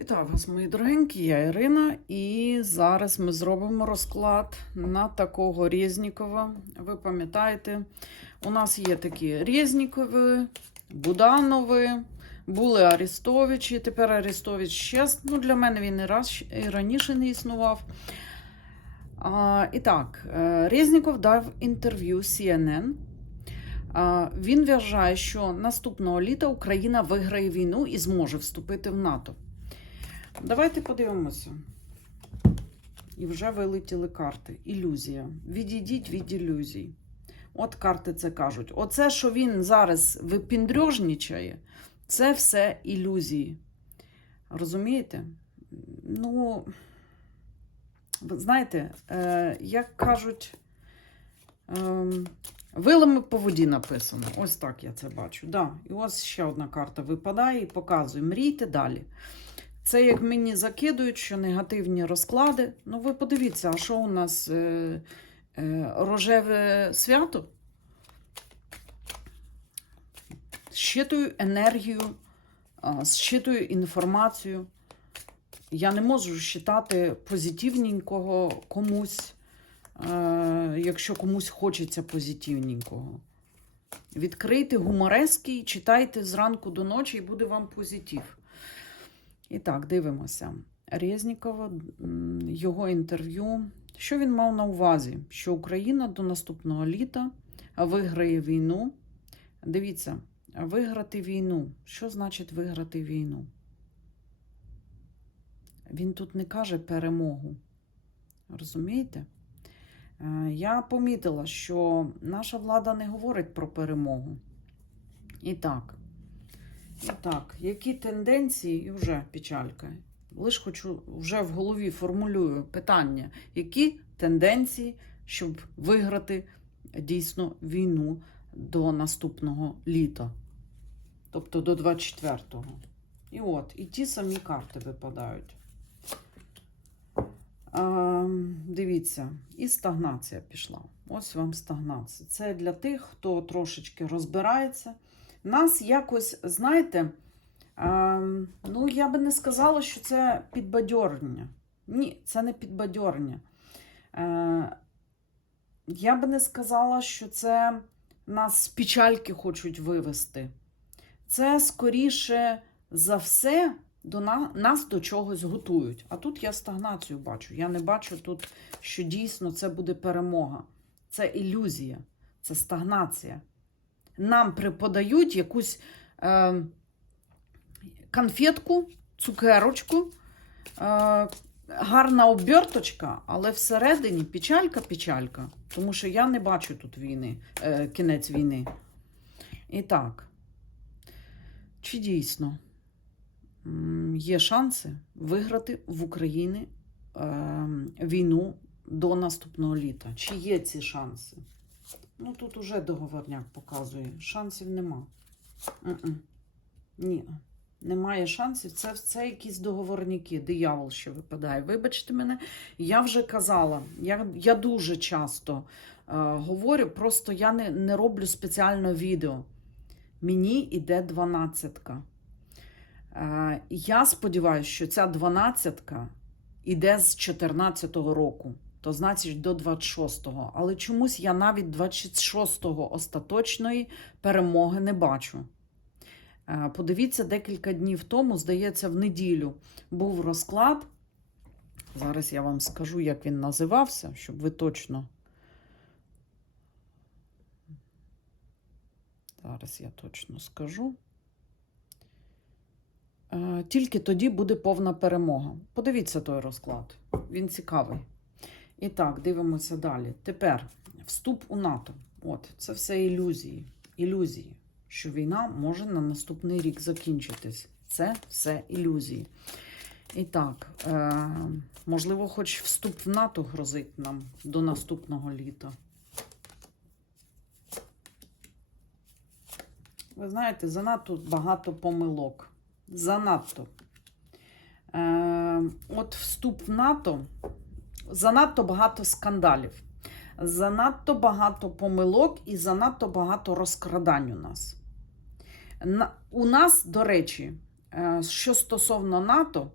Вітаю вас, мої дорогенькі, я Ірина, і зараз ми зробимо розклад на такого Резнікова. Ви пам'ятаєте, у нас є такі Резнікови, Буданови, були Арестовичі. Тепер Арестович ще, ну для мене він і, раз, і раніше не існував. А, і так, е, Резніков дав інтерв'ю CNN. Він вважає, що наступного літа Україна виграє війну і зможе вступити в НАТО. Давайте подивимося. І вже вилетіли карти. Ілюзія. Відійдіть від ілюзій. От карти це кажуть. Оце, що він зараз випіндрьожнічає, це все ілюзії. Розумієте? Ну, знаєте, е, як кажуть, е, вилами по воді написано. Ось так я це бачу. Да. І ось ще одна карта випадає і показує. Мрійте далі. Це як мені закидують, що негативні розклади. Ну, ви подивіться, а що у нас е, е, рожеве свято? Щитую енергію, щитую інформацію. Я не можу считати позитивненького комусь, е, якщо комусь хочеться позитивненького. Відкрийте гуморески, читайте зранку до ночі, і буде вам позитив. І так, дивимося. Резнікова, його інтерв'ю. Що він мав на увазі? Що Україна до наступного літа виграє війну. Дивіться, виграти війну. Що значить виграти війну? Він тут не каже перемогу. Розумієте? Е, Я помітила, що наша влада не говорить про перемогу. І так, так, які тенденції, і вже печалька. Лиш хочу вже в голові формулюю питання, які тенденції, щоб виграти дійсно війну до наступного літа, тобто до 24-го. І от, і ті самі карти випадають. А, дивіться, і стагнація пішла. Ось вам стагнація. Це для тих, хто трошечки розбирається. Нас якось, знаєте, ну, я би не сказала, що це підбадьорення. Ні, це не підбадьорення. Е, я би не сказала, що це нас з печальки хочуть вивести. Це скоріше за все до на, нас до чогось готують. А тут я стагнацію бачу. Я не бачу тут, що дійсно це буде перемога. Це ілюзія, це стагнація. Нам преподають якусь е, конфетку, цукерочку, е, гарна оберточка, але всередині печалька-печалька. Тому що я не бачу тут війни, е, кінець війни. І так, чи дійсно є шанси виграти в Україні е, війну до наступного літа? Чи є ці шанси? Ну, тут уже договорняк показує. Шансів нема. М-м. Ні, немає шансів. Це, це якісь договорняки, диявол ще випадає. Вибачте мене, я вже казала, я, я дуже часто е, говорю, просто я не, не роблю спеціально відео. Мені йде дванадцятка. Е, я сподіваюся, що ця дванадцятка іде з 14-го року то значить до 26-го. Але чомусь я навіть 26-го остаточної перемоги не бачу. Е, Подивіться, декілька днів тому, здається, в неділю був розклад. Зараз я вам скажу, як він називався, щоб ви точно. Зараз я точно скажу. Е, Тільки тоді буде повна перемога. Подивіться той розклад. Він цікавий. І так, дивимося далі. Тепер вступ у НАТО. От, це все ілюзії. Ілюзії, що війна може на наступний рік закінчитись. Це все ілюзії. І так, е, можливо, хоч вступ в НАТО грозить нам до наступного літа. Ви знаєте, занадто багато помилок. Занадто. Е, от вступ в НАТО занадто багато скандалів, занадто багато помилок і занадто багато розкрадань у нас. У нас, до речі, е, що стосовно НАТО,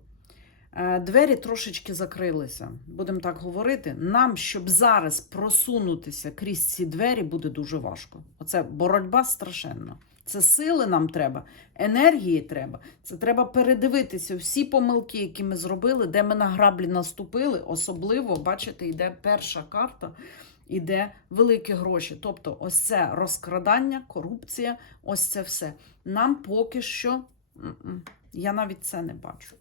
Е, Двері трошечки закрилися, будемо так говорити. Нам, щоб зараз просунутися крізь ці двері, буде дуже важко. Оце боротьба страшенна. Це сили нам треба, енергії треба. Це треба передивитися всі помилки, які ми зробили, де ми на граблі наступили. Особливо, бачите, йде перша карта, іде великі гроші. Тобто, ось це розкрадання, корупція, ось це все. Нам поки що я навіть це не бачу.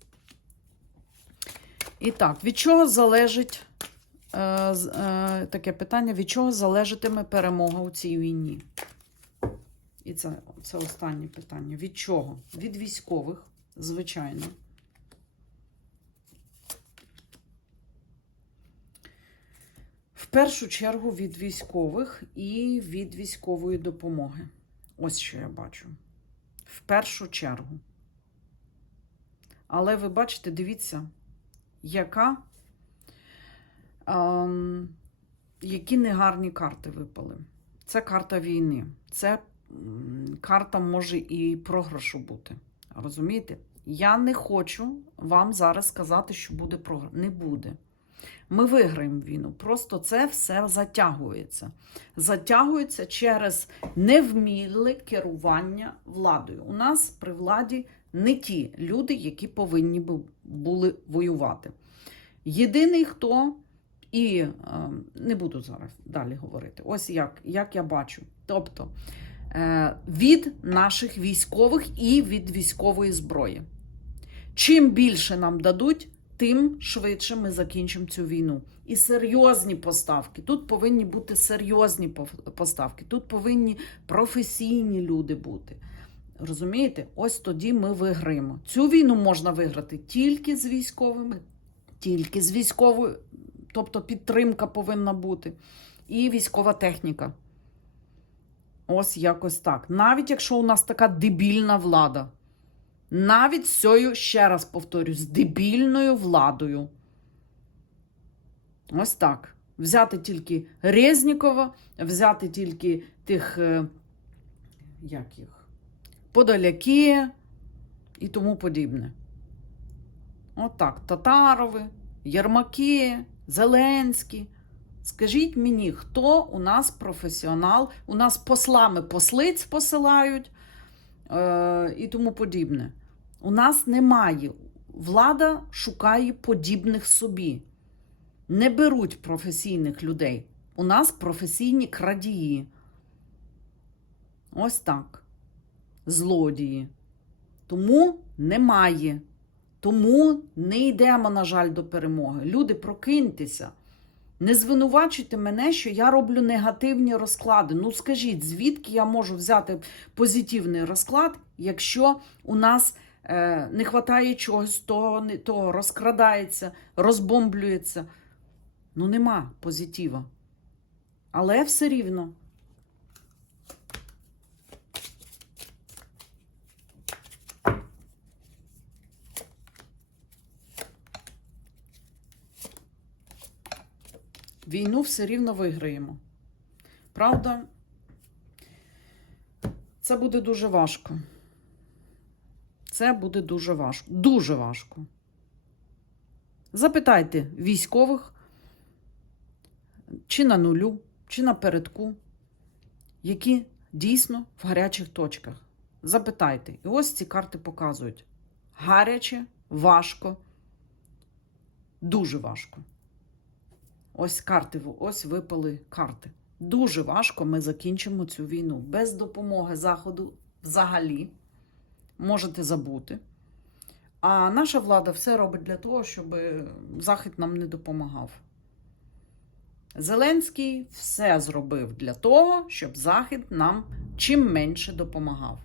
І так, від чого залежить е, е, таке питання: від чого залежатиме перемога у цій війні? І це, це останнє питання. Від чого? Від військових, звичайно. В першу чергу від військових і від військової допомоги. Ось що я бачу. В першу чергу. Але ви бачите, дивіться, яка, ем, які негарні карти випали. Це карта війни. Це карта може і програшу бути. Розумієте? Я не хочу вам зараз сказати, що буде програш. Не буде. Ми виграємо війну. Просто це все затягується. Затягується через невміле керування владою. У нас при владі не ті люди, які повинні бу- були воювати. Єдиний, хто і е, не буду зараз далі говорити. Ось як, як я бачу. Тобто від наших військових і від військової зброї. Чим більше нам дадуть, тим швидше ми закінчимо цю війну. І серйозні поставки. Тут повинні бути серйозні поставки. Тут повинні професійні люди бути. Розумієте? Ось тоді ми виграємо. Цю війну можна виграти тільки з військовими, тільки з військовою, тобто підтримка повинна бути, і військова техніка. Ось якось так. Навіть якщо у нас така дебільна влада, навіть з цією, ще раз повторюю, з дебільною владою. Ось так. Взяти тільки Резнікова, взяти тільки тих, е, як їх, Подоляки і тому подібне. От. Татарови, Єрмаки, Зеленський. Скажіть мені, хто у нас професіонал? У нас послами послиць посилають е, і тому подібне. У нас немає. Влада шукає подібних собі. Не беруть професійних людей. У нас професійні крадії. Ось так. Злодії. Тому немає. Тому не йдемо, на жаль, до перемоги. Люди, прокиньтеся. Не звинувачуйте мене, що я роблю негативні розклади. Ну скажіть, звідки я можу взяти позитивний розклад, якщо у нас е, не вистачає чогось, то, не- то розкрадається, розбомблюється. Ну, нема позитива. Але все рівно. Війну все рівно виграємо. Правда, це буде дуже важко. Це буде дуже важко. Дуже важко. Запитайте військових, чи на нулю, чи на передку, які дійсно в гарячих точках. Запитайте. І ось ці карти показують. Гаряче, важко, дуже важко. Ось карти, ось випали карти. Дуже важко ми закінчимо цю війну. Без допомоги Заходу взагалі можете забути. А наша влада все робить для того, щоб Захід нам не допомагав. Зеленський все зробив для того, щоб Захід нам чим менше допомагав.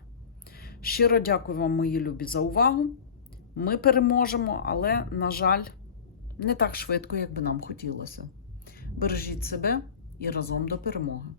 Щиро дякую вам, мої любі, за увагу. Ми переможемо, але, на жаль, не так швидко, як би нам хотілося. Бережіть себе і разом до перемоги.